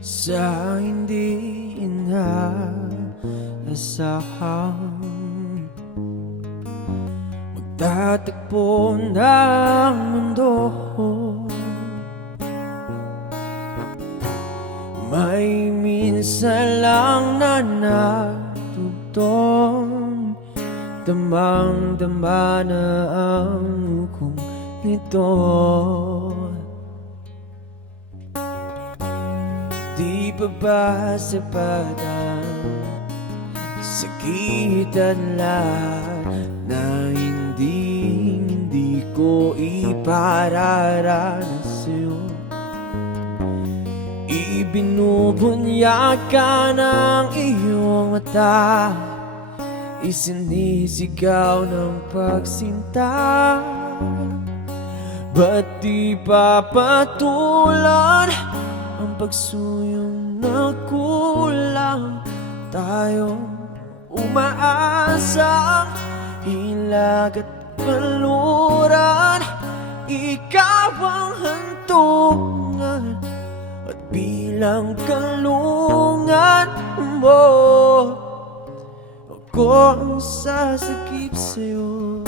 sa hindi inaasahan. Magtatagpo ng mundo, may minsan lang na natutong damang-dama na ang hukom nito. Di pa ba sapat ang sakit at lahat na hindi ko ipararanas sa'yo? Ibinubunyag ka ng iyong mata, isinisigaw ng pagsinta. Ba't di papatulan ang pagsuyong na kulang? Tayong umaasang hilag at kaluran, ikaw ang hantungan at bilang kalungan mo, ako ang sasakip sa'yo.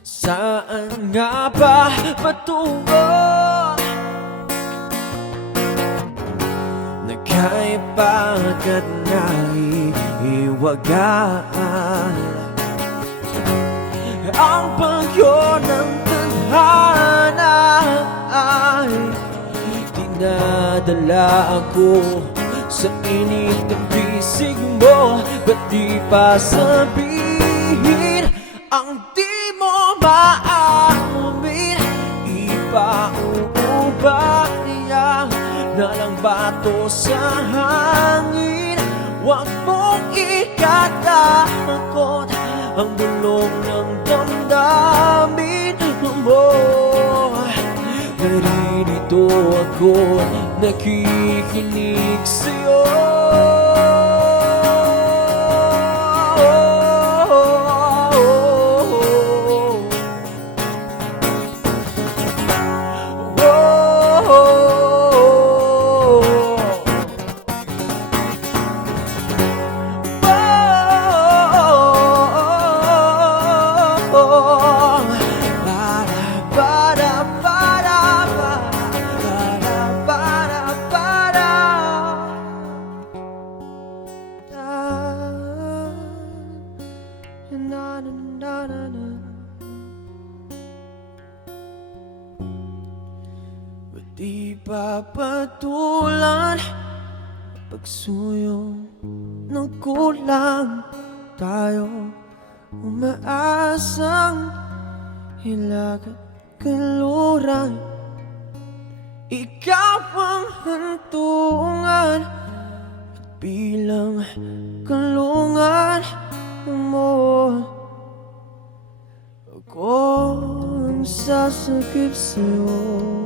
Saan nga ba patungo na kahit bakit naiiwagaan ang bagyo ng tadhana ay dinadala ako sa init ng bisig mo? Ba't di pa sabihin ang di mo maamin? Ipauubaya na lang bato sa hangin. Huwag mong ikatakot ang bulong ng damdamin mo. Naririto ako, nakikinig sa'yo. Ba't di papatulan pagsuyong ng kulang? Tayo umaasang hilag at kaluran, ikaw ang hantungan at bilang kalungan mo, ako ang sasakip sa'yo.